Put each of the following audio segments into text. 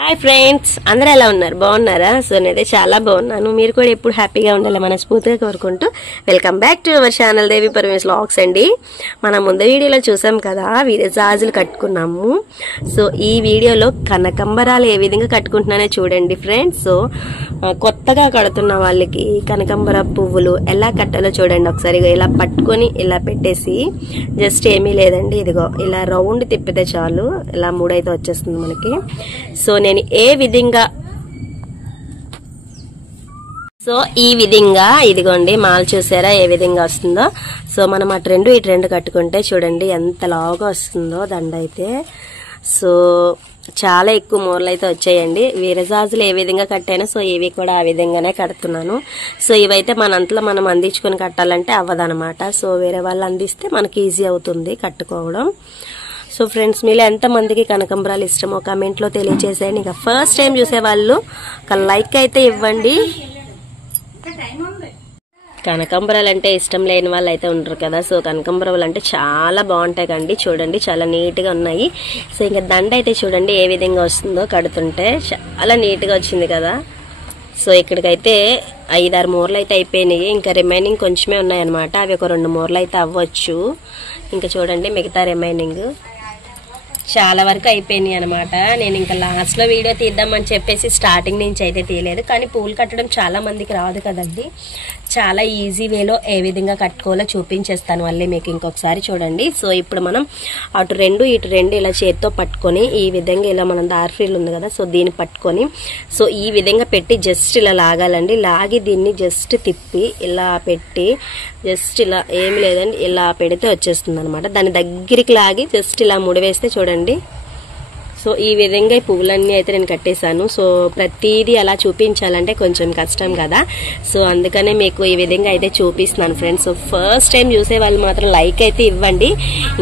Hi friends, అందరూ ఎలా ఉన్నారు? బాగున్నారా? సో నేనైతే చాలా బాగున్నాను. మీరు కూడా ఎప్పుడు హ్యాపీగా ఉండాలి మనస్ఫూర్తిగా కోరుకుంటూ welcome back to our channel Devi Paramesh vlogs అండి. మనం ముందు వీడియోలో చూసాం కదా, జాజులు కట్టుకున్నాము. సో ఈ వీడియోలో కనకంబరాలు ఏ విధంగా కట్టుకుంటున్నానో చూడండి ఫ్రెండ్స్. సో కొత్తగా కడుతున్న వాళ్ళకి కనకంబర పువ్వులు ఎలా కట్టాలో చూడండి ఒకసారి. ఇలా పట్టుకొని ఇలా పెట్టేసి జస్ట్ ఏమీ లేదండి, ఇదిగో ఇలా రౌండ్ తిప్పితే చాలు, ఇలా మూడైతే వచ్చేస్తుంది మనకి. సో నేను ఈ విధంగా ఇదిగోండి మాల చూసారా ఏ విధంగా వస్తుందో. సో మనం ఇటు రెండు కట్టుకుంటే చూడండి ఎంత లావుగా వస్తుందో దండ అయితే. సో చాలా ఎక్కువ మూరలు అయితే వచ్చాయండి. వీరజాజులు ఏ విధంగా కట్టానో సో ఇవి కూడా ఆ విధంగానే కడుతున్నాను. సో ఇవైతే మనంతలో మనం అందించుకొని కట్టాలంటే అవ్వదనమాట. సో వేరే వాళ్ళు అందిస్తే మనకి ఈజీ అవుతుంది కట్టుకోవడం. సో ఫ్రెండ్స్, మీలో ఎంతమందికి కనకంబరాలు ఇష్టమో కామెంట్లో తెలియజేసేయండి. ఇంకా ఫస్ట్ టైం చూసేవాళ్ళు ఒక లైక్ అయితే ఇవ్వండి. కనకంబరాలు అంటే ఇష్టం లేని వాళ్ళు అయితే ఉంటారు కదా. సో కనకంబరాలు అంటే చాలా బాగుంటాయి కండి. చూడండి చాలా నీట్గా ఉన్నాయి. సో ఇంకా దండ అయితే చూడండి ఏ విధంగా వస్తుందో కడుతుంటే చాలా నీట్గా వచ్చింది కదా. సో ఇక్కడికైతే 5-6 మూరలు అయితే అయిపోయినాయి. ఇంకా రిమైనింగ్ కొంచెమే ఉన్నాయన్నమాట. అవి ఒక 2 మూరలు అయితే అవ్వచ్చు. ఇంకా చూడండి మిగతా రిమైనింగ్ చాలా వరకు అయిపోయినాయి అనమాట. నేను ఇంకా లాస్ట్ లో వీడియో తీద్దామని చెప్పేసి స్టార్టింగ్ నుంచి అయితే తీయలేదు. కానీ పూలు కట్టడం చాలా మందికి రాదు కదండి. చాలా ఈజీ వేలో ఏ విధంగా కట్టుకోవాలో చూపించేస్తాను మళ్ళీ మీకు ఇంకొకసారి చూడండి. సో ఇప్పుడు మనం ఇటు రెండు ఇలా చేతితో పట్టుకొని ఈ విధంగా ఇలా మనం దార్ఫీల్ ఉంది కదా, సో దీన్ని పట్టుకొని సో ఈ విధంగా పెట్టి జస్ట్ ఇలా లాగాలండి. లాగి దీన్ని జస్ట్ తిప్పి ఇలా పెట్టి జస్ట్ ఇలా ఏమి లేదండి ఇలా పెడితే వచ్చేస్తుంది అనమాట. దాని దగ్గరికి లాగి జస్ట్ ఇలా ముడివేస్తే చూడండి. సో ఈ విధంగా ఈ పువ్వులన్నీ అయితే నేను కట్టేశాను. సో ప్రతిదీ అలా చూపించాలంటే కొంచెం కష్టం కదా. సో అందుకనే మీకు ఈ విధంగా అయితే చూపిస్తున్నాను ఫ్రెండ్స్. సో ఫస్ట్ టైం చూసే వాళ్ళు మాత్రం లైక్ అయితే ఇవ్వండి.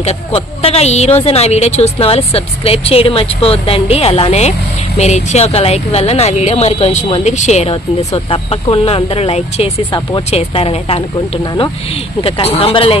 ఇంకా కొత్తగా ఈ రోజు నా వీడియో చూస్తున్న వాళ్ళు సబ్స్క్రైబ్ చేయడం మర్చిపోవద్దండి. అలానే మీరు ఇచ్చే ఒక లైక్ వల్ల నా వీడియో మరి కొంచెం మందికి షేర్ అవుతుంది. సో తప్పకుండా అందరూ లైక్ చేసి సపోర్ట్ చేస్తారని అయితే అనుకుంటున్నాను. ఇంకా కనకాంబరాలు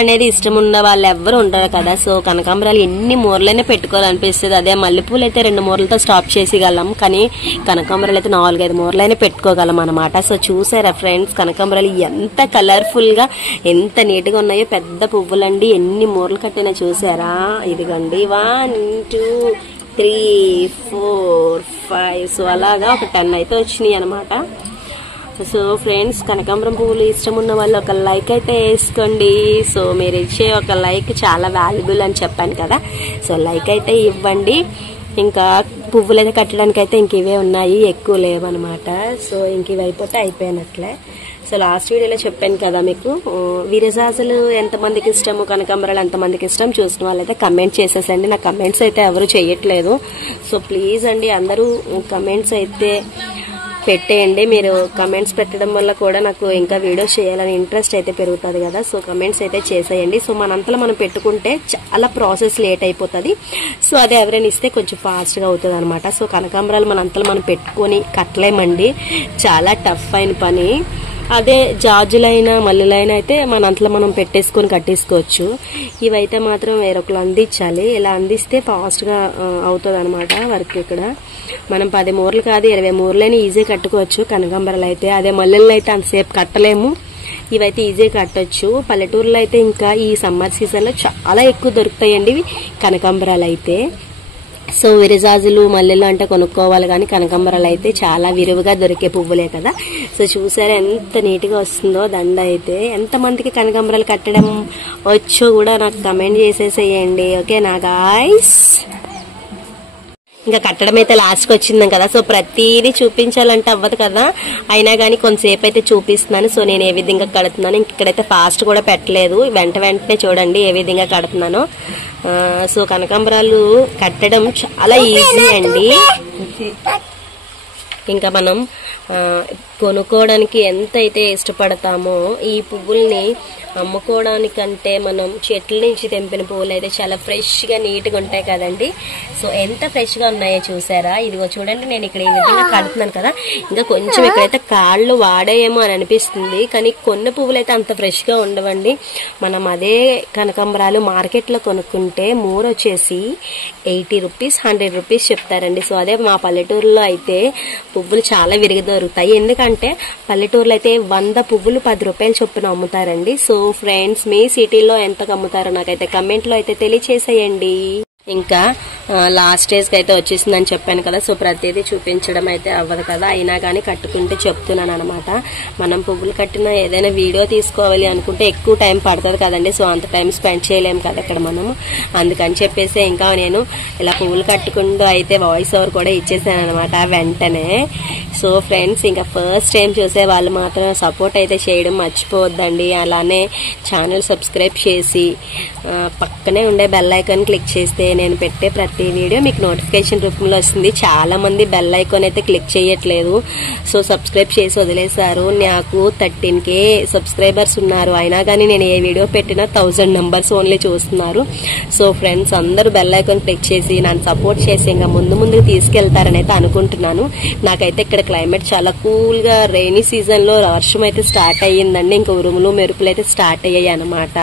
అనేది ఇష్టం ఉన్న వాళ్ళు ఎవ్వరు ఉంటారు కదా. సో కనకాంబరాలు ఎన్ని మూరలైనా పెట్టుకోవాలనిపిస్తుంది. అదే మల్లెపూలు అయితే 2 మూరలతో స్టాప్ చేసేయగలం, కానీ కనకాంబరాలు అయితే 4-5 మూరలైనా పెట్టుకోగలం అనమాట. సో చూసారా ఫ్రెండ్స్, కనకాంబరాలు ఎంత కలర్ఫుల్ గా ఎంత నీట్ గా ఉన్నాయో. పెద్ద పువ్వులండి, ఎన్ని మూరలు కట్టినా చూసారా. ఇదిగండి 1 2 3 4 5 సో అలాగా ఒక 10 అయితే వచ్చినాయి అనమాట. సో ఫ్రెండ్స్, కనకాంబరం పువ్వులు ఇష్టం ఉన్న వాళ్ళు ఒక లైక్ అయితే వేసుకోండి. సో మీరు ఇచ్చే ఒక లైక్ చాలా వాల్యుబుల్ అని చెప్పాను కదా. సో లైక్ అయితే ఇవ్వండి. ఇంకా పువ్వులు అయితే కట్టడానికి అయితే ఇంక ఇవే ఉన్నాయి, ఎక్కువ లేవన్నమాట. సో ఇంక ఇవి అయిపోతే అయిపోయినట్లే. సో లాస్ట్ వీడియోలో చెప్పాను కదా మీకు వీరజాజులు ఎంతమందికి ఇష్టము, కనకాంబరాలు ఎంతమందికి ఇష్టం చూసిన వాళ్ళైతే కమెంట్ చేసేసండి. నా కమెంట్స్ అయితే ఎవరు చేయట్లేదు. సో ప్లీజ్ అండి అందరూ కమెంట్స్ అయితే పెట్టేయండి. మీరు కమెంట్స్ పెట్టడం వల్ల కూడా నాకు ఇంకా వీడియోస్ చేయాలని ఇంట్రెస్ట్ అయితే పెరుగుతుంది కదా. సో కమెంట్స్ అయితే చేసేయండి. సో మనంతలో మనం పెట్టుకుంటే చాలా ప్రాసెస్ లేట్ అయిపోతుంది. సో అదే ఎవరైనా ఇస్తే కొంచెం ఫాస్ట్గా అవుతుంది అనమాట. సో కనకాంబరాలు మనంతలో మనం పెట్టుకొని కట్టలేమండి, చాలా టఫ్ అయిన పని. అదే జాజులైనా మల్లెలైనా అయితే మనంతలో మనం పెట్టేసుకొని కట్టేసుకోవచ్చు. ఇవైతే మాత్రం వేరొకరు అందించాలి. ఇలా అందిస్తే ఫాస్ట్గా అవుతుంది అనమాట వర్క్. ఇక్కడ మనం 10 మూరలు కాదు 20 మూరలైనా ఈజీ కట్టుకోవచ్చు కనకాంబరాలు అయితే. అదే మల్లెలను అయితే అంతసేపు కట్టలేము. ఇవైతే ఈజీ కట్టొచ్చు. పల్లెటూరులో అయితే ఇంకా ఈ సమ్మర్ సీజన్లో చాలా ఎక్కువ దొరుకుతాయండి కనకాంబరాలు అయితే. సో విరజాజులు మల్లెలు అంటే కొనుక్కోవాలి, కానీ కనకాంబరాలు అయితే చాలా విరివిగా దొరికే పువ్వులే కదా. సో చూసారా ఎంత నీట్గా వస్తుందో దండ అయితే. ఎంతమందికి కనకాంబరాలు కట్టడం వచ్చో కూడా నాకు కమెంట్ చేసేసేయండి, ఓకేనా గాయ్స్. ఇంకా కట్టడం అయితే లాస్ట్కి వచ్చిందాం కదా. సో ప్రతిదీ చూపించాలంటే అవ్వదు కదా, అయినా కానీ కొంతసేపు అయితే చూపిస్తున్నాను. సో నేను ఏ విధంగా కడుతున్నాను, ఇక్కడైతే ఫాస్ట్ కూడా పెట్టలేదు, వెంటనే చూడండి ఏ విధంగా కడుతున్నాను. సో కనకాంబరాలు కట్టడం చాలా ఈజీ అండి. ఇంకా మనం కొనుక్కోవడానికి ఎంతైతే ఇష్టపడతామో ఈ పువ్వుల్ని అమ్ముకోవడానికంటే మనం చెట్ల నుంచి తెంపిన పువ్వులు అయితే చాలా ఫ్రెష్గా నీట్గా ఉంటాయి కదండి. సో ఎంత ఫ్రెష్గా ఉన్నాయో చూసారా. ఇదిగో చూడండి, నేను ఇక్కడ ఈ విధంగా కడుతున్నాను కదా, ఇంకా కొంచెం ఇక్కడైతే కాళ్ళు వాడాయేమో అని అనిపిస్తుంది, కానీ కొన్ని పువ్వులు అయితే అంత ఫ్రెష్గా ఉండవండి. మనం అదే కనకాంబరాలు మార్కెట్లో కొనుక్కుంటే మూర వచ్చేసి 80 రూపీస్ 100 రూపీస్ చెప్తారండి. సో అదే మా పల్లెటూరులో అయితే పువ్వులు చాలా విరిగి దొరుకుతాయి. ఎందుకంటే పల్లెటూరులో అయితే 100 పువ్వులు 10 రూపాయలు చొప్పున అమ్ముతారండి. సో ఫ్రెండ్స్, మీ సిటీలో ఎంతకు అమ్ముతారో నాకైతే కమెంట్ లో అయితే తెలియచేసేయండి. ఇంకా లాస్ట్ స్టేజ్ కి అయితే వచ్చేసిందని చెప్పాను కదా. సో ప్రతిదీ చూపించడం అయితే అవ్వదు కదా, అయినా కానీ కట్టుకుంటే చెప్తున్నాను అనమాట. మనం పువ్వులు కట్టిన ఏదైనా వీడియో తీసుకోవాలి అనుకుంటే ఎక్కువ టైం పడుతుంది కదండి. సో అంత టైం స్పెండ్ చేయలేము కదా ఇక్కడ మనం. అందుకని చెప్పేసి ఇంకా నేను ఇలా పువ్వులు కట్టుకుంటూ అయితే వాయిస్ ఓవర్ కూడా ఇచ్చేసాను అనమాట వెంటనే. సో ఫ్రెండ్స్, ఇంకా ఫస్ట్ టైం చూసే వాళ్ళు మాత్రం సపోర్ట్ అయితే చేయడం మర్చిపోవద్దండి. అలానే ఛానల్ సబ్స్క్రైబ్ చేసి పక్కనే ఉండే బెల్ ఐకాన్ క్లిక్ చేస్తే నేను పెట్టే ప్రతి వీడియో మీకు నోటిఫికేషన్ రూపంలో వస్తుంది. చాలా మంది బెల్ ఐకాన్ అయితే క్లిక్ చేయట్లేదు. సో సబ్స్క్రైబ్ చేసి వదిలేశారు. నాకు 13K సబ్స్క్రైబర్స్ ఉన్నారు, అయినా కానీ నేను ఏ వీడియో పెట్టినా 1000 మెంబర్స్ ఓన్లీ చూస్తున్నారు. సో ఫ్రెండ్స్, అందరూ బెల్ ఐకాన్ క్లిక్ చేసి నన్ను సపోర్ట్ చేసి ఇంకా ముందుకు తీసుకెళ్తారని అయితే అనుకుంటున్నాను. నాకైతే ఇక్కడ క్లైమేట్ చాలా కూల్ గా, రైనీ సీజన్ లో వర్షం అయితే స్టార్ట్ అయ్యిందండి. ఇంకా ఉరుములు మెరుపులు అయితే స్టార్ట్ అయ్యాయి అనమాట.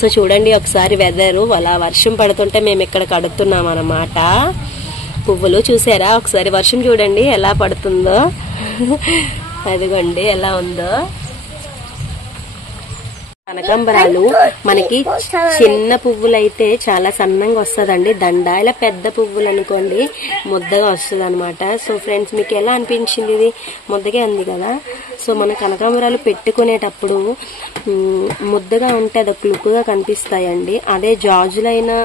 సో చూడండి ఒకసారి వెదర్, అలా వర్షం పడుతుంటే మేము ఇక్కడ కడుతున్నాం అనమాట. పువ్వులు చూసారా, ఒకసారి వర్షం చూడండి ఎలా పడుతుందో, అదిగోండి ఎలా ఉందో. కనకాంబరాలు మనకి చిన్న పువ్వులు అయితే చాలా సన్నంగా వస్తుందండి దండ. ఇలా పెద్ద పువ్వులు అనుకోండి ముద్దగా వస్తుంది అనమాట. సో ఫ్రెండ్స్, మీకు ఎలా అనిపించింది? ఇది ముద్దగా ఉంది కదా. సో మన కనకాంబరాలు పెట్టుకునేటప్పుడు ముద్దగా ఉంటే అదొక లుక్గా కనిపిస్తాయండి. అదే జాజులైనా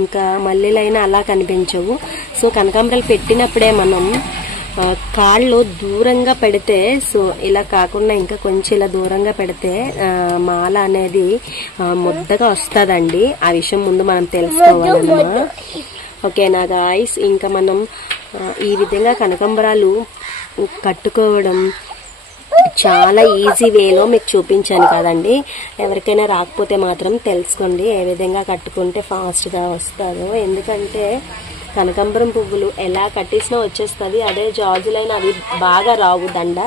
ఇంకా మల్లెలైనా అలా కనిపించవు. సో కనకాంబరాలు పెట్టినప్పుడే మనం కాళ్ళు దూరంగా పెడితే, సో ఇలా కాకుండా ఇంకా కొంచెం ఇలా దూరంగా పెడితే మాల అనేది ముద్దగా వస్తుందండి. ఆ విషయం ముందు మనం తెలుసుకోవాలన్నమాట. ఓకేనా గాయ్స్? ఇంకా మనం ఈ విధంగా కనకాంబరాలు కట్టుకోవడం చాలా ఈజీ వేలో మీకు చూపించాను కదండి. ఎవరికైనా రాకపోతే మాత్రం తెలుసుకోండి ఏ విధంగా కట్టుకుంటే ఫాస్ట్గా వస్తుందో. ఎందుకంటే కనకాంబరం పువ్వులు ఎలా కట్టేసినా వచ్చేస్తుంది. అదే జాజులైనా అవి బాగా రావు దండ.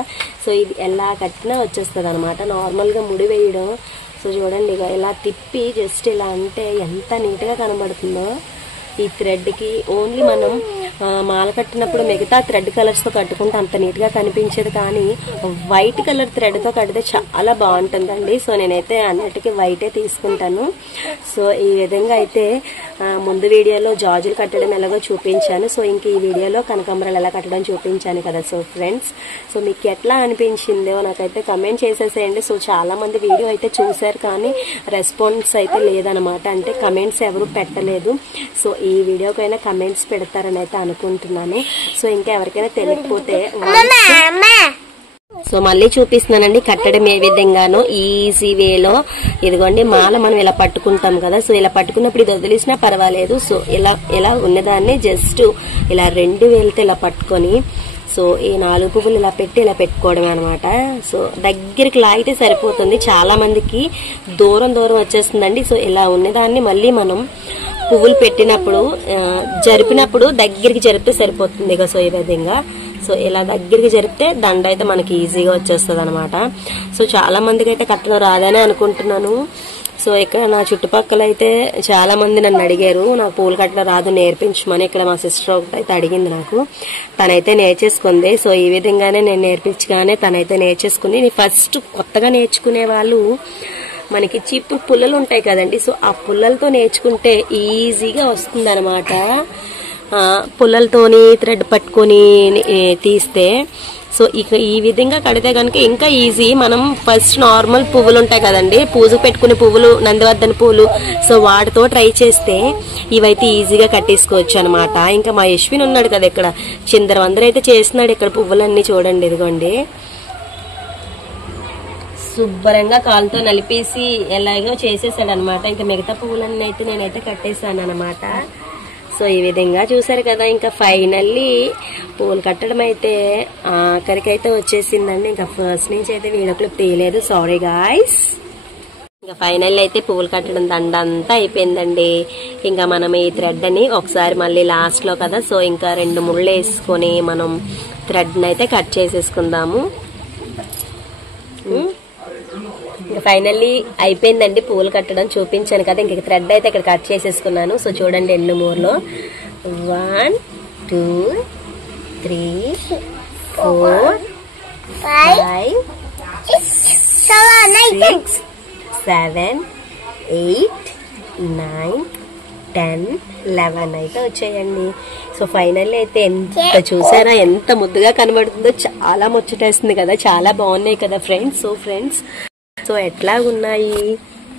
సో ఇది ఎలా కట్టినా వచ్చేస్తుంది అనమాట. నార్మల్గా ముడి వేయడం, సో చూడండి ఇక ఇలా తిప్పి జస్ట్ ఇలా అంటే ఎంత నీట్గా కనబడుతుందో. ఈ థ్రెడ్కి ఓన్లీ మనం మాల కట్టినప్పుడు మిగతా థ్రెడ్ కలర్స్తో కట్టుకుంటే అంత నీట్గా కనిపించదు, కానీ వైట్ కలర్ థ్రెడ్తో కడితే చాలా బాగుంటుందండి. సో నేనైతే అన్నిటికీ వైటే తీసుకుంటాను. సో ఈ విధంగా అయితే ముందు వీడియోలో జాజులు కట్టడం ఎలాగో చూపించాను. సో ఇంక ఈ వీడియోలో కనకాంబరాలు ఎలా కట్టడం చూపించాను కదా. సో ఫ్రెండ్స్, సో మీకు ఎట్లా అనిపించిందో నాకైతే కమెంట్ చేసేసేయండి. సో చాలా మంది వీడియో అయితే చూశారు, కానీ రెస్పాన్స్ అయితే లేదనమాట. అంటే కమెంట్స్ ఎవరు పెట్టలేదు. సో ఈ వీడియోకైనా కమెంట్స్ పెడతారని అయితే అనుకుంటున్నాను. సో ఇంకా ఎవరికైనా తెలియకపోతే సో మళ్ళీ చూపిస్తున్నానండి కట్టడం ఏ విధంగానో ఈజీ వేలో. ఇదిగోండి మాల మనం ఇలా పట్టుకుంటాం కదా. సో ఇలా పట్టుకున్నప్పుడు ఇది వదిలేసినా పర్వాలేదు. సో ఇలా ఉన్నదాన్ని జస్ట్ ఇలా 2 వేలతో ఇలా పట్టుకొని, సో ఈ 4 పువ్వులు ఇలా పెట్టి ఇలా పెట్టుకోవడమే అనమాట. సో దగ్గరికి లాగితే సరిపోతుంది. చాలా మందికి దూరం వచ్చేస్తుందండి. సో ఇలా ఉన్నదాన్ని మళ్ళీ మనం పువ్వులు పెట్టినప్పుడు జరిపినప్పుడు దగ్గరికి జరిపితే సరిపోతుంది ఇక. సో ఈ విధంగా సో ఇలా దగ్గరికి జరిపితే దండ అయితే మనకి ఈజీగా వచ్చేస్తుంది అనమాట. సో చాలా మందికి అయితే కట్టడం రాదని అనుకుంటున్నాను. సో ఇక్కడ నా చుట్టుపక్కల అయితే చాలా మంది నన్ను అడిగారు, నాకు పూలు కట్టడం రాదు నేర్పించమని. ఇక్కడ మా సిస్టర్ ఒకటి అయితే అడిగింది నాకు, తనైతే నేర్చేసుకుంది. సో ఈ విధంగానే నేను నేర్పించగానే తనైతే నేర్చేసుకుని, ఫస్ట్ కొత్తగా నేర్చుకునే వాళ్ళు మనకి చీపురు పుల్లలు ఉంటాయి కదండి. సో ఆ పుల్లలతో నేర్చుకుంటే ఈజీగా వస్తుంది అనమాట. పుల్లలతోని థ్రెడ్ పట్టుకొని తీస్తే సో ఇక ఈ విధంగా కడితే కనుక ఇంకా ఈజీ. మనం ఫస్ట్ నార్మల్ పువ్వులు ఉంటాయి కదండి, పూజకు పెట్టుకునే పువ్వులు, నందివర్ధన పువ్వులు, సో వాటితో ట్రై చేస్తే ఇవైతే ఈజీగా కట్టేసుకోవచ్చు అనమాట. ఇంకా మా యశ్విన్ ఉన్నాడు కదా ఇక్కడ, చిందరవందరూ అయితే చేస్తున్నాడు ఇక్కడ పువ్వులన్నీ. చూడండి ఇదిగోండి, శుభ్రంగా కాలుతో నలిపేసి ఎలాగో చేసేసాడు అనమాట. ఇంకా మిగతా పువ్వులన్నీ అయితే నేనైతే కట్టేసాను అనమాట. సో ఈ విధంగా చూసారు కదా. ఇంకా ఫైనల్లీ పూలు కట్టడం అయితే ఆఖరికైతే వచ్చేసిందండి. ఇంకా ఫస్ట్ నుంచి అయితే వీడియో క్లిప్ తీయలేదు, సారీ గాయ్స్. ఇంకా ఫైనల్ అయితే పూలు కట్టడం దండ అంతా అయిపోయిందండి. ఇంకా మనం ఈ థ్రెడ్ అని ఒకసారి మళ్ళీ లాస్ట్ లో కదా, సో ఇంకా 2 ముళ్ళు వేసుకొని మనం థ్రెడ్ అయితే కట్ చేసేసుకుందాము. ఇంకా ఫైనల్లీ అయిపోయిందండి పూలు కట్టడం, చూపించాను కదా. ఇంక థ్రెడ్ అయితే ఇక్కడ కట్ చేసేసుకున్నాను. సో చూడండి ఎన్ని మూరలో, 1 2 3 4 5 6 7 8 9 10 11 అయితే వచ్చాయండి. సో ఫైనల్లీ అయితే ఎంత చూసారా, ఎంత ముద్దుగా కనబడుతుందో, చాలా ముచ్చటేస్తుంది కదా, చాలా బాగున్నాయి కదా ఫ్రెండ్స్. సో ఎట్లా ఉన్నాయి,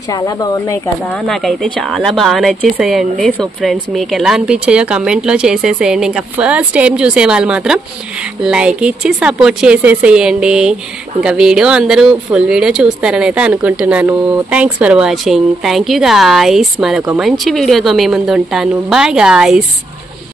చాలా బాగున్నాయి కదా, నాకైతే చాలా బాగా నచ్చేసాయండి. సో ఫ్రెండ్స్ మీకు ఎలా అనిపించాయో కమెంట్లో చేసేసేయండి. ఇంకా ఫస్ట్ టైం చూసే వాళ్ళు మాత్రం లైక్ ఇచ్చి సపోర్ట్ చేసేసేయండి. ఇంకా వీడియో అందరూ ఫుల్ వీడియో చూస్తారని అయితే అనుకుంటున్నాను. Thanks for watching. Thank you guys. మరొక మంచి వీడియోతో మీ ముందు ఉంటాను. Bye guys.